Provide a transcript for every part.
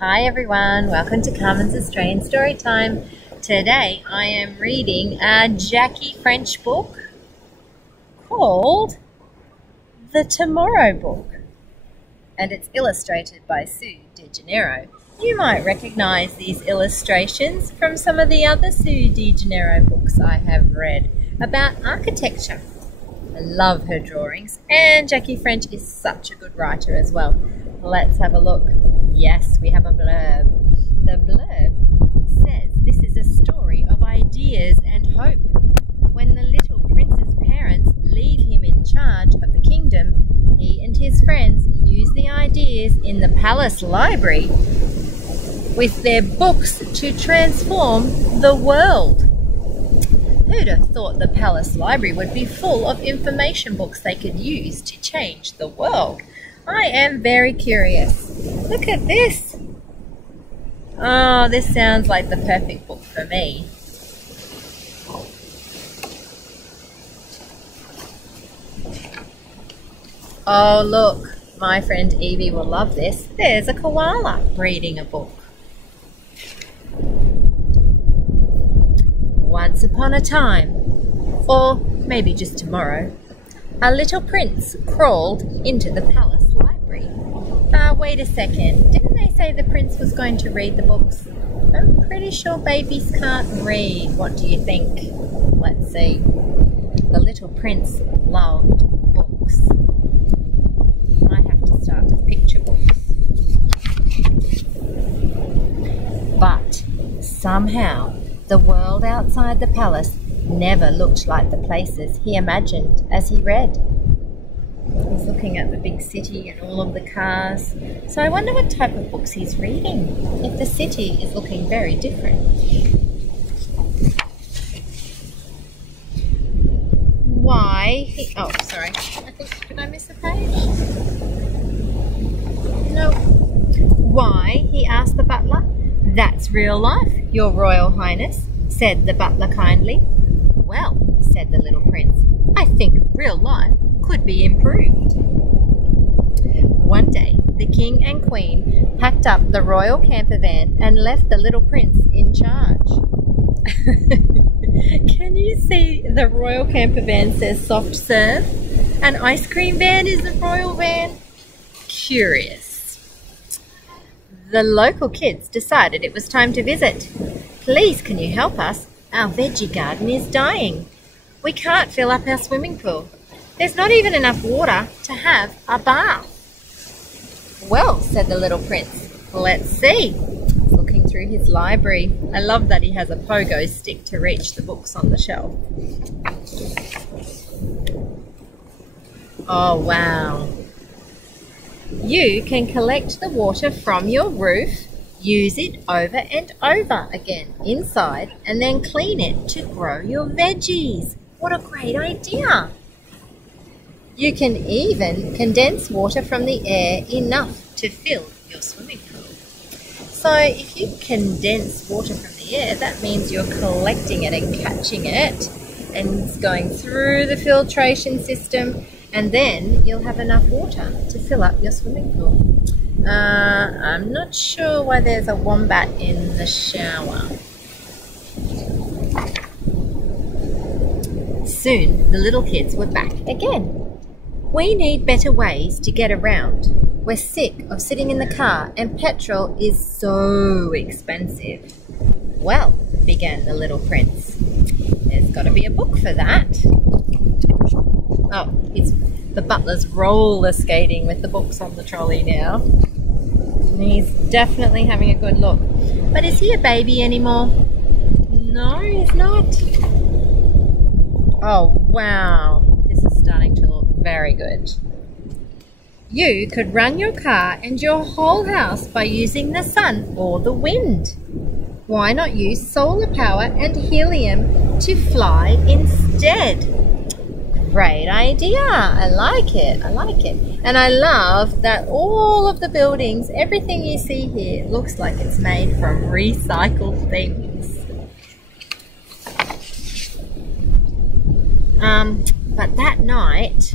Hi everyone, welcome to Carmen's Australian Storytime. Today I am reading a Jackie French book called The Tomorrow Book, and it's illustrated by Sue De Janeiro. You might recognise these illustrations from some of the other Sue De Janeiro books I have read about architecture. I love her drawings, and Jackie French is such a good writer as well. Let's have a look. Yes, we have a blurb. The blurb says this is a story of ideas and hope. When the little prince's parents leave him in charge of the kingdom, he and his friends use the ideas in the palace library with their books to transform the world. Who'd have thought the palace library would be full of information books they could use to change the world? I am very curious. Look at this. Oh, this sounds like the perfect book for me. Oh, look. My friend Evie will love this. There's a koala reading a book. Once upon a time, or maybe just tomorrow, a little prince crawled into the palace library. Wait a second. Didn't they say the prince was going to read the books? I'm pretty sure babies can't read. What do you think? Let's see. The little prince loved books. Might have to start with picture books. But somehow the world outside the palace never looked like the places he imagined as he read. He's looking at the big city and all of the cars. So I wonder what type of books he's reading, if the city is looking very different. Oh, sorry. Did I miss a page? No. Why? He asked the butler. That's real life, Your Royal Highness, said the butler kindly. Well, said the little prince, I think real life could be improved. One day, the king and queen packed up the royal camper van and left the little prince in charge. Can you see the royal camper van says soft serve? An ice cream van is the royal van? Curious. The local kids decided it was time to visit. Please, can you help us? Our veggie garden is dying. We can't fill up our swimming pool. There's not even enough water to have a bath. Well, said the little prince, let's see. Looking through his library. I love that he has a pogo stick to reach the books on the shelf. Oh, wow. You can collect the water from your roof, use it over and over again inside, and then clean it to grow your veggies. What a great idea! You can even condense water from the air enough to fill your swimming pool. So if you condense water from the air, that means you're collecting it and catching it, and it's going through the filtration system, and then you'll have enough water to fill up your swimming pool. I'm not sure why there's a wombat in the shower. Soon the little kids were back again. We need better ways to get around. We're sick of sitting in the car and petrol is so expensive. Well, began the little prince. There's got to be a book for that. Oh, it's the butler's roller skating with the books on the trolley now. He's definitely having a good look. But is he a baby anymore? No, he's not. Oh, wow. This is starting to look very good. You could run your car and your whole house by using the sun or the wind. Why not use solar power and helium to fly instead? Great idea. I like it. I like it. And I love that all of the buildings, everything you see here, looks like it's made from recycled things. But that night,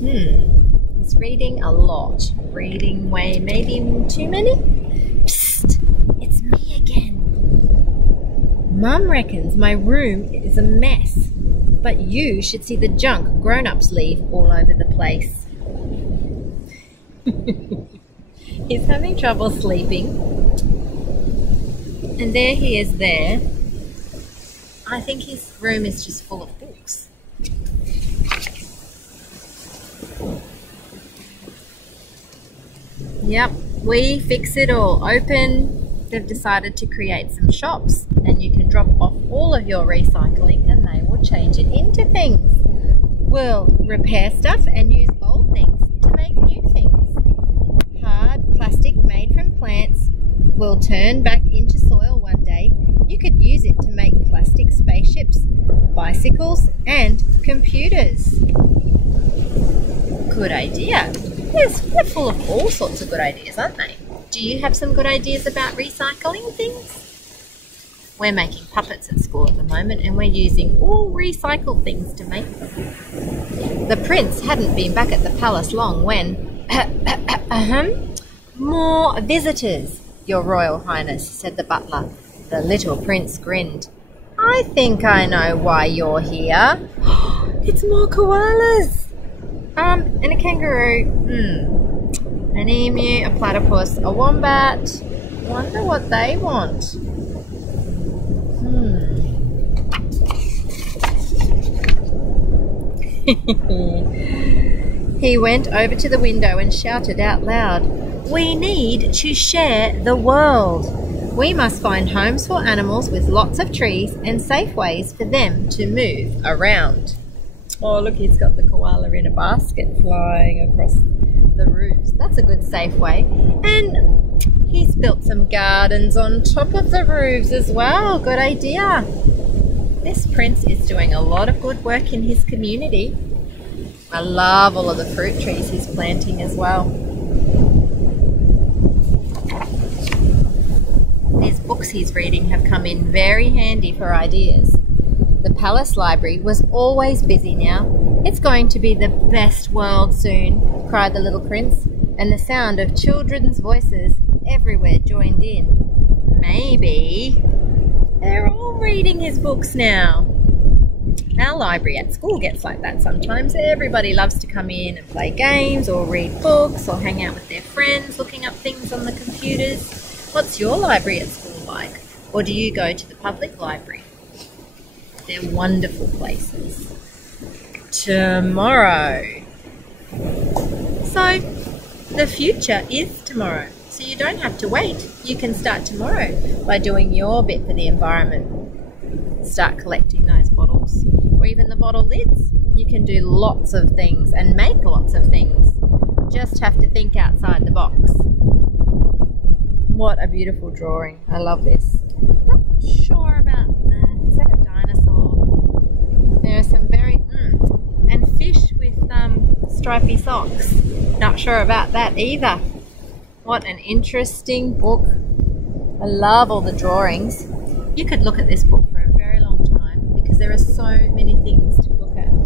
he's reading a lot. Reading way, maybe too many? Psst, Mum reckons my room is a mess, but you should see the junk grown-ups leave all over the place. He's having trouble sleeping. And there he is there. I think his room is just full of books. Yep, we fix it all. Open. They've decided to create some shops, and you can drop off all of your recycling and they will change it into things. We'll repair stuff and use old things to make new things. Hard plastic made from plants will turn back into soil one day. You could use it to make plastic spaceships, bicycles and computers. Good idea. They're full of all sorts of good ideas, aren't they? Do you have some good ideas about recycling things? We're making puppets at school at the moment, and we're using all recycled things to make them. The prince hadn't been back at the palace long when... More visitors, Your Royal Highness, said the butler. The little prince grinned. I think I know why you're here. It's more koalas! And a kangaroo. An emu, a platypus, a wombat. Wonder what they want. He went over to the window and shouted out loud, "We need to share the world. We must find homes for animals with lots of trees and safe ways for them to move around." Oh, look, he's got the koala in a basket flying across the roofs. That's a good safe way. And he's built some gardens on top of the roofs as well. Good idea. This prince is doing a lot of good work in his community. I love all of the fruit trees he's planting as well. These books he's reading have come in very handy for ideas. The palace library was always busy now. It's going to be the best world soon, cried the little prince, and the sound of children's voices everywhere joined in. Maybe they're all reading his books now. Our library at school gets like that sometimes. Everybody loves to come in and play games or read books or hang out with their friends looking up things on the computers. What's your library at school like? Or do you go to the public library? They're wonderful places. Tomorrow. So, the future is tomorrow. So you don't have to wait. You can start tomorrow by doing your bit for the environment. Start collecting those bottles, or even the bottle lids. You can do lots of things and make lots of things. Just have to think outside the box. What a beautiful drawing. I love this. Not sure about that. Is that a dinosaur? There are some very... and fish with stripy socks. Not sure about that either. What an interesting book. I love all the drawings. You could look at this book for a very long time because there are so many things to look at.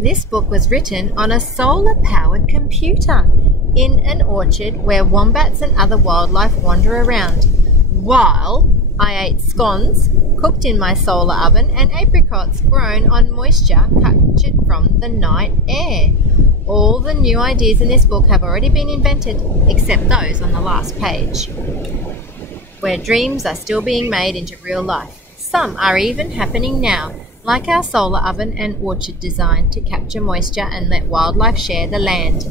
This book was written on a solar-powered computer in an orchard where wombats and other wildlife wander around, while I ate scones cooked in my solar oven and apricots grown on moisture captured from the night air. All the new ideas in this book have already been invented, except those on the last page, where dreams are still being made into real life. Some are even happening now, like our solar oven and orchard design to capture moisture and let wildlife share the land.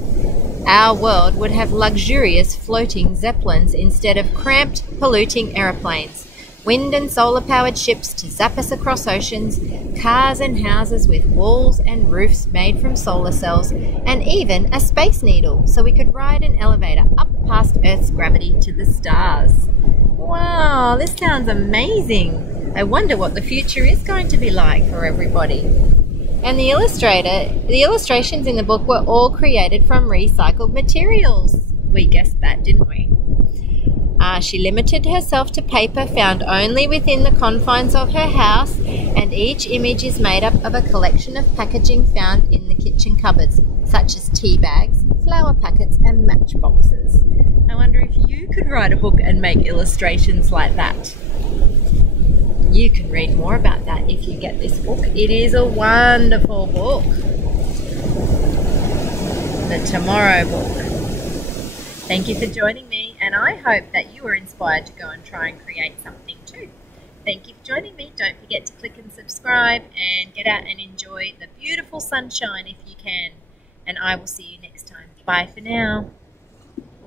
Our world would have luxurious floating zeppelins instead of cramped, polluting aeroplanes. Wind and solar-powered ships to zap us across oceans, cars and houses with walls and roofs made from solar cells, and even a space needle so we could ride an elevator up past Earth's gravity to the stars. Wow, this sounds amazing. I wonder what the future is going to be like for everybody. And the illustrations in the book were all created from recycled materials. We guessed that, didn't we? She limited herself to paper found only within the confines of her house, and each image is made up of a collection of packaging found in the kitchen cupboards, such as tea bags, flour packets, and matchboxes. I wonder if you could can write a book and make illustrations like that. You can read more about that if you get this book. It is a wonderful book. The Tomorrow book. Thank you for joining me, and I hope that you are inspired to go and try and create something too. Thank you for joining me. Don't forget to click and subscribe and get out and enjoy the beautiful sunshine if you can. And I will see you next time. Bye for now.